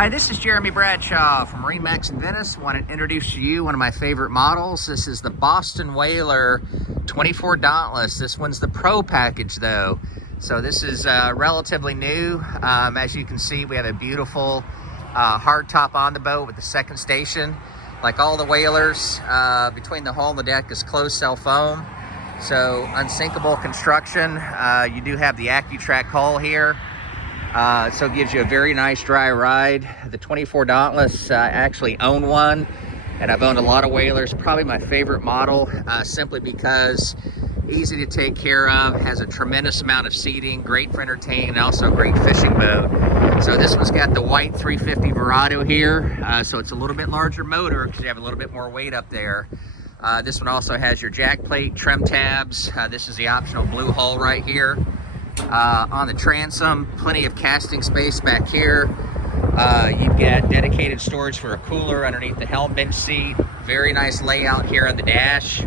Hi, this is Jeremy Bradshaw from MarineMax Venice. I want to introduce to you one of my favorite models. This is the Boston Whaler 24 Dauntless. This one's the Pro package though. So this is relatively new. As you can see, we have a beautiful hardtop on the boat with the second station. Like all the Whalers, between the hull and the deck is closed cell foam. So unsinkable construction. You do have the AccuTrack hull here. So it gives you a very nice dry ride. The 24 Dauntless, I actually own one, and I've owned a lot of Whalers. Probably my favorite model, simply because easy to take care of, has a tremendous amount of seating, great for entertaining, and also a great fishing boat. So this one's got the white 350 Verado here, so it's a little bit larger motor because you have a little bit more weight up there. This one also has your jack plate, trim tabs. This is the optional blue hull right here. On the transom, plenty of casting space back here. You've got dedicated storage for a cooler underneath the helm bench seat. Very nice layout here on the dash.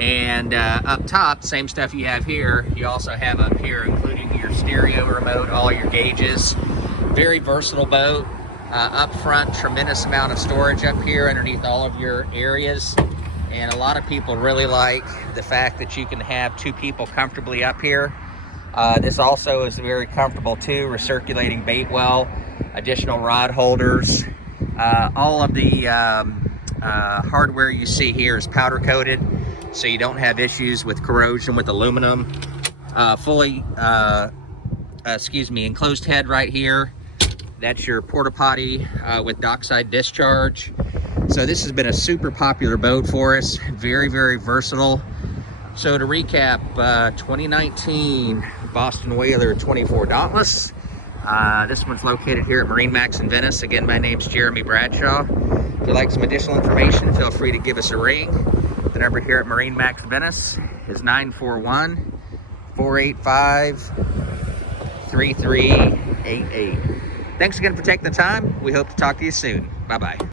And up top, same stuff you have here, you also have up here, including your stereo remote, all your gauges. Very versatile boat. Up front, tremendous amount of storage up here underneath all of your areas. And a lot of people really like the fact that you can have two people comfortably up here. This also is very comfortable too, recirculating bait well, additional rod holders. All of the hardware you see here is powder coated, so you don't have issues with corrosion with aluminum. Enclosed head right here. That's your porta potty with dockside discharge. So this has been a super popular boat for us, very, very versatile. So to recap, 2019 Boston Whaler 24 Dauntless. This one's located here at MarineMax in Venice. Again, my name's Jeremy Bradshaw. If you'd like some additional information, feel free to give us a ring. The number here at MarineMax Venice is 941-485-3388. Thanks again for taking the time. We hope to talk to you soon. Bye-bye.